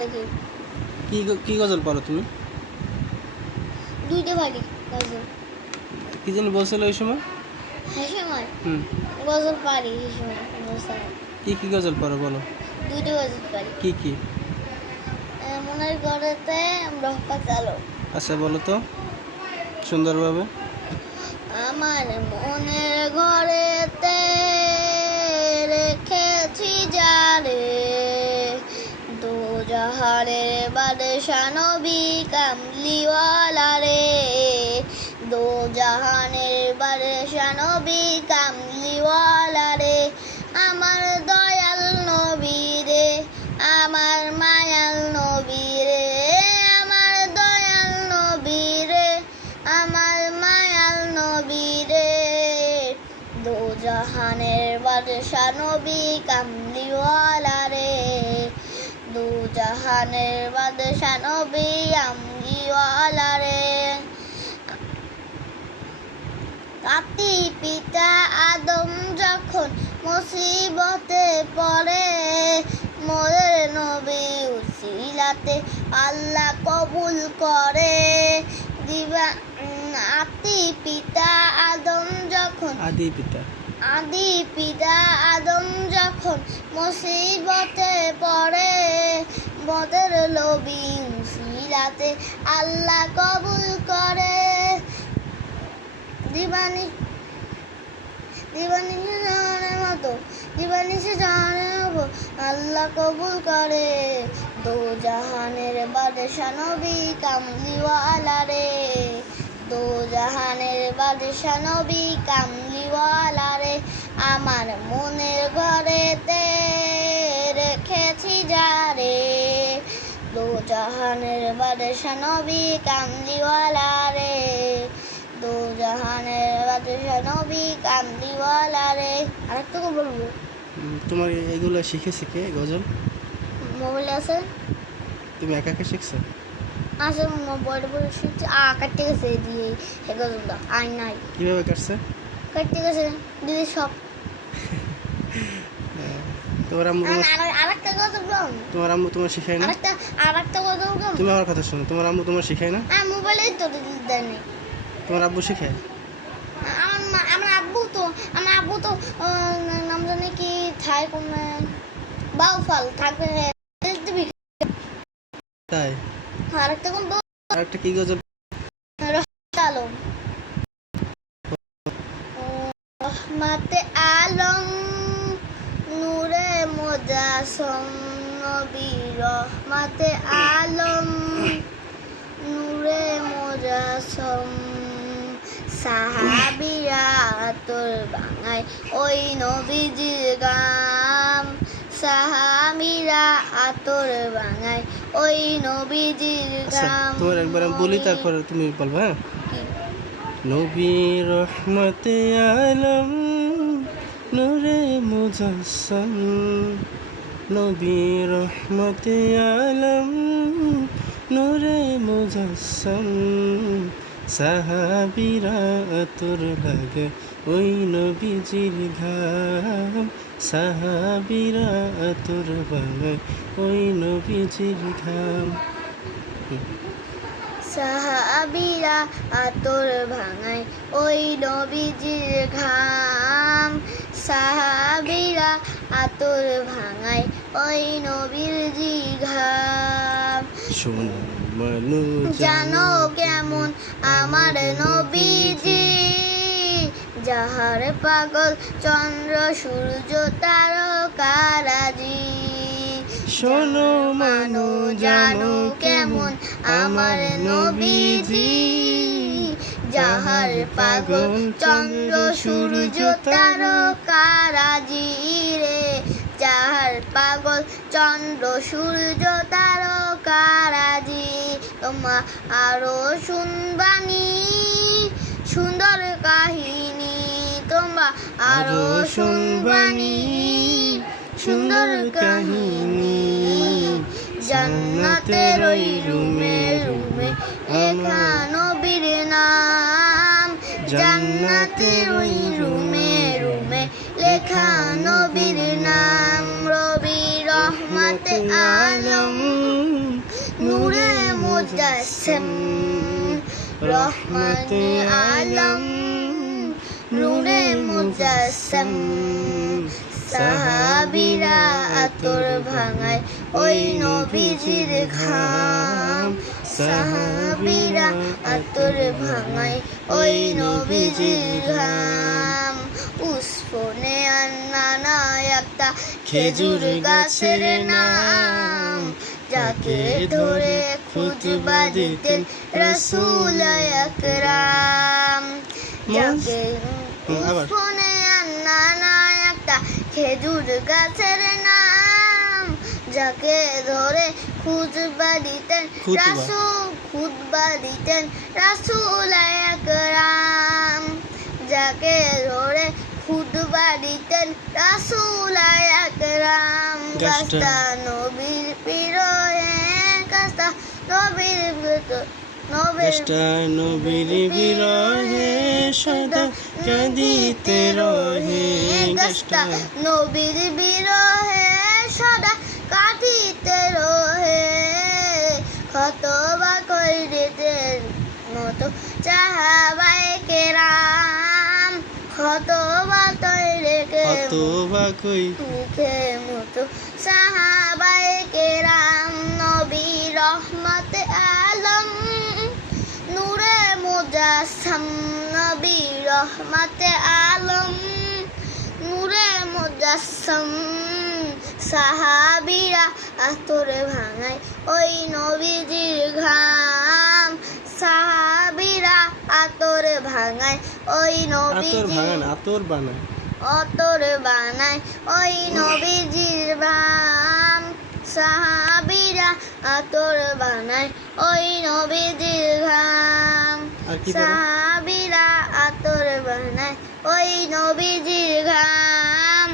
দেখি। কি গজল পড়ো তুমি? দুইটা পারি গজল। কি জানি বলছিল ওই সময়? সেই সময় গজল পারি, সেই সময় কি গজল পড়ো বলো? দুইটা গজল পারি। কি? মনের ঘরেতে রহমত আলো। আচ্ছা বলো তো সুন্দরভাবে। আমার মনের ঘরেতে রেখেছি যারে, দু জাহানের বাদশা নবী কামলিওয়ালা রে, দু জাহানের বাদশা নবী কামলিওয়ালা রে, আমার দয়াল নবী রে, আমার মায়াল নবী রে, আমার দয়াল নবী রে, আমার মায়াল নবী রে, দু জাহানের বাদশা নবী কামলিওয়ালা রে, দু জাহানের বাদশা নবী কামলিওয়ালা রে। জাতি পিতা আদম যখন মুসিবতে পড়ে, মোদের নবী উসিলাতে আল্লাহ কবুল করে। আদি পিতা আদম যখন মুসিবতে পড়ে, মোদের নবী উসিলাতে আল্লাহ কবুল করে। দিবানিশে জানের মতো আল্লাহ কবুল করে, দু জাহানের বাদশা নবী কামলিওয়ালা রে, দু জাহানের বাদশা নবী কামলিওয়ালা রে, আমার মনের ঘরেতে রেখেছি যারে, দু জাহানের বাদশা নবী কামলিওয়ালা রে, দু জাহানের বাদশা নবী কামলিওয়ালা রে। আরেকটু বলবো? তোমার এগুলো শিখেছে কে গজল? মোবাইল আছে। তুমি একা শিখছো? আছে, বড় শিখছি। কাটতে গেছে দিয়ে এই গজলটা আই নাই। কিভাবে কাটছে? কাটতে গেছে দিদি সব। তোমার আম্মু আরেকটা গজল গাও। তোমার আম্মু তোমার শিখায় না? আরেকটা গজল গাও। তুমি আমার কথা শোনো, তোমার আম্মু তোমার শিখায় না? মোবাইলেই তো দেয় নাই। তোমার আব্বু শিখায়? আমার আব্বু তো নাম জানে কি থাই কোন বাউফাল থাকবে। তাই? আরেকটা কোন আরেকটা কি গজল? আলম, রহমতে আলম, নূরে মুজাসসম নবী, রহমতে আলম, নূরে মুজাসসম, সাহাবীরা তোর বাঙায় ওই নবীজির গাম, সাহাবীরা আতর বাঙায় ওই নবীজির গাম। তোমার একবার আমি বলি তারপরে তুমি বলবা। হ্যাঁ, নবী রহমতে আলম, নূরে মুজাসসম, নবী রহমতে আলম, নূরে মুজাসসম, সাহাবীরা আতর লাগে ওই নবীজির ঘাম, সাহাবীরা আতর বাঙায় ওই নবীজির ঘাম। সাহাবীরা আতর ভাঙায় ওই নবীজির ঘাম, সাহাবীরা আতর ভাঙায় ওই নবীজির ঘাম। শোনো মানু জানো কেমন আমার নবীজি, যাহার পাগল চন্দ্র সূর্য তারকারাজি। শোনো মানু জানো কেমন আমার নবীজি, যাহার পাগল চন্দ্র সূর্য তারকারাজি রে, যাহার পাগল চন্দ্র সূর্য তারকারাজি। তোমা আরো শুনবানি সুন্দর কাহিনী, তোমরা আরো শুনবানি সুন্দর কাহিনী। জান্নাতের ওই রুমে রুমে লেখা নবীর নাম, জান্নাতের ওই রুমে রুমে লেখা নবীর নাম। রবি রহমতে আলম, মুজাসসাম রহমতে আলম নূরে মুজাসসাম সাহাবীরা আতর ভাঙায় ওই নবীজির ঘাম সাহাবীরা আতর ভাঙায় ওই নবীজির ঘাম উসফনে আন্নানা একটা খেজুর গাছের নাম যাকে ধরে খুতবা দিতেন রাসূল আকরাম যাকে উসফনে আন্নানা একটা খেজুর গাছের নাম যাকে ধরে খুতবা দিতেন রাসূল আকরাম যাকে ধরে খুতবা দিতেন রাসূল আকরাম গাছটা নবীর বিরহে গাছটা নবীর বিরহে সদা কাঁদিতে রহে গাছটা নবীর বিরহে সদা কাঁদিতে রহে খতবা কইরেতের মতো সাহাবায়ে কেরাম খতবা মুখে মতো সাহাবায়ে কেরাম নবী রহমতে আলম নূরে মুজাসসাম নবী রহমতে আলম নূরে মুজাসসাম সাহাবীরা আতর ভাঙায় ওই নবীজির ঘাম সাহাবীরা আতর ভাঙায় ওই নবীজির আতর বানায় ওই নবীজির ঘাম সাহাবীরা আতর বানায় ওই নবীজির ঘাম সাহাবীরা আতর বানায় ওই নবীজির ঘাম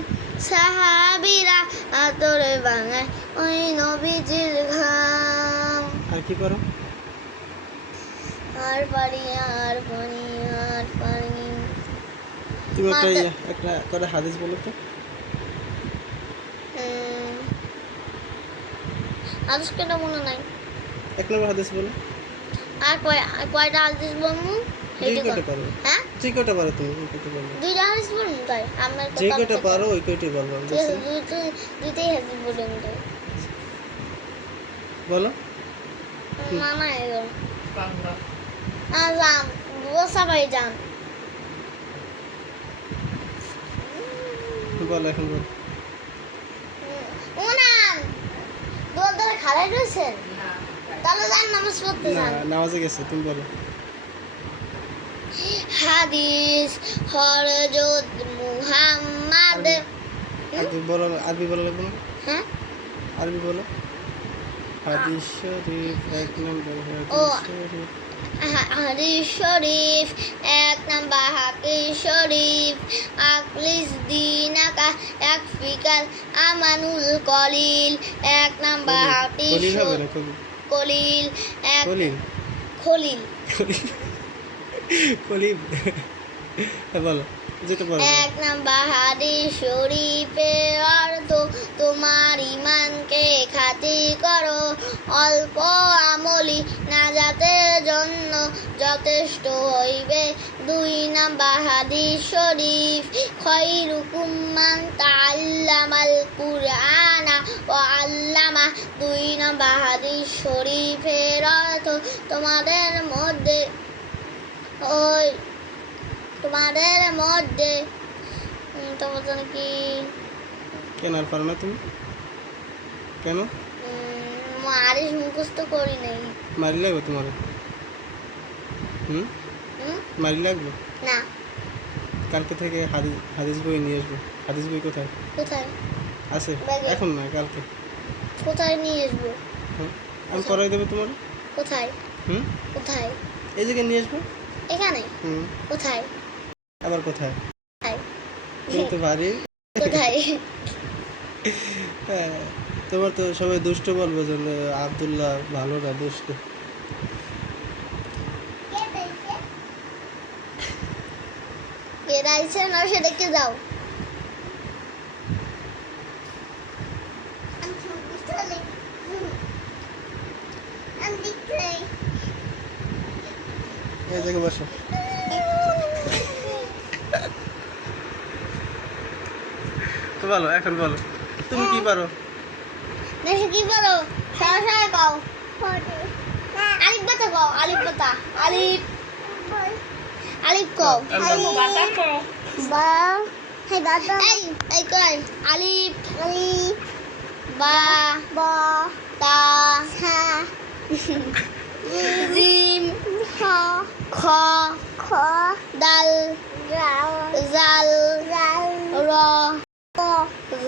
সাহাবীরা আতর বানায় ওই নবীজির ঘাম আর কি করো আর পারি তুমি একটা করে হাদিস বলো তো হাদিস কেন মনে নাই এক নম্বর হাদিস বলো আর কয়টা হাদিস বলবো যে কয়টা পারো হ্যাঁ যে কয়টা পারো তুমি ওই কয়টা বলো দুইটা হাদিস বলুন তাই আমার যে কয়টা পারো ওই কয়টাই বলবো দুইটাই হাদিস বলুন তাই বলো না না এলো যান বসা ভাই যান বলো এখন বলো উনান দোল ধরে খাড়াই রয়েছেন তাহলে যান নামাজ পড়তে না যান নামাজে গেছে তুমি বলো হাদিস হযরত মুহাম্মদ আরবি বলো লাগবে না হ্যাঁ আরবি বলো হাদিস শরীফ এক নম্বর হাদিস শরীফ এক নাম্বার হাদিস শরীফ আকলিস দিনাকা এক ফিকাল আমানুল কলিল এক নাম্বার হাদিস কলিল এক খলিল বলো যেটা বলো এক নাম্বার হাদিস শরীফের অর্থ তোমার ঈমানকে খাঁটি করো অল্প আমলি নাজাতের জন্য যথেষ্ট হইবে দুই নাম্বার হাদিস শরীফ খায়রুকুম মান তাআল্লামাল কুরআনা ওয়া আল্লামা দুই নাম্বার হাদিস শরীফের অর্থ তোমাদের মধ্যে তোমাদের কি কেন আর পারো না তুমি কেন মারিস মুখস্থ করি নাই মারি লাগবে তোমার মারি লাগবে না কালকে থেকে হাদিস বই নিয়ে আসবো হাদিস বই কোথায় আছে এখন না কালকে কোথায় নিয়ে আসবো আমি করাই দেবো তোমার কোথায় এই জায়গায় নিয়ে আসবো এখানে কোথায় আবার কোথায় তুমি তো ভারী কোথায় তোমার তো সবাই দুষ্ট বলবে যে আব্দুল্লাহ ভালো না দুষ্ট রাইছে না সেটাকে যাও এই জায়গায় বসো। তো বলো, এখন বলো তুমি কি পারো? দেশে কি বলো? সরাসরি কও। আলিফ বাতা কও, আলিফ বাতা। আলিফ। আলিফ কও। বাতা কও। বা। হে বাতা। এই কই। আলিফ। আলিফ। বা। বা। তা। সা। জিম। খ। খ। খ। দাল। দাল। জাল। জাল। র।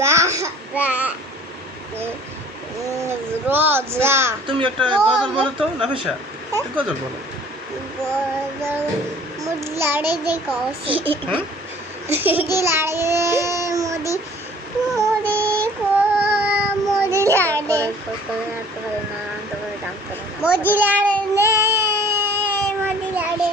রা। রা। রোজা। তুমি একটা গজল বলো তো নাফিসা, একটা গজল বলো। মুদি লাড়ে দে কৌশি হুম? মুদি লাড়ে মুদি মুদি কো মুদি লাড়ে মুদি লাড়ে নে মুদি লাড়ে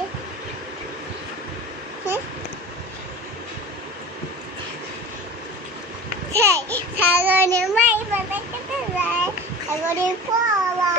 হ্যাঁ সাগরে মাই বাবা কত যায় সাগরে পাওয়া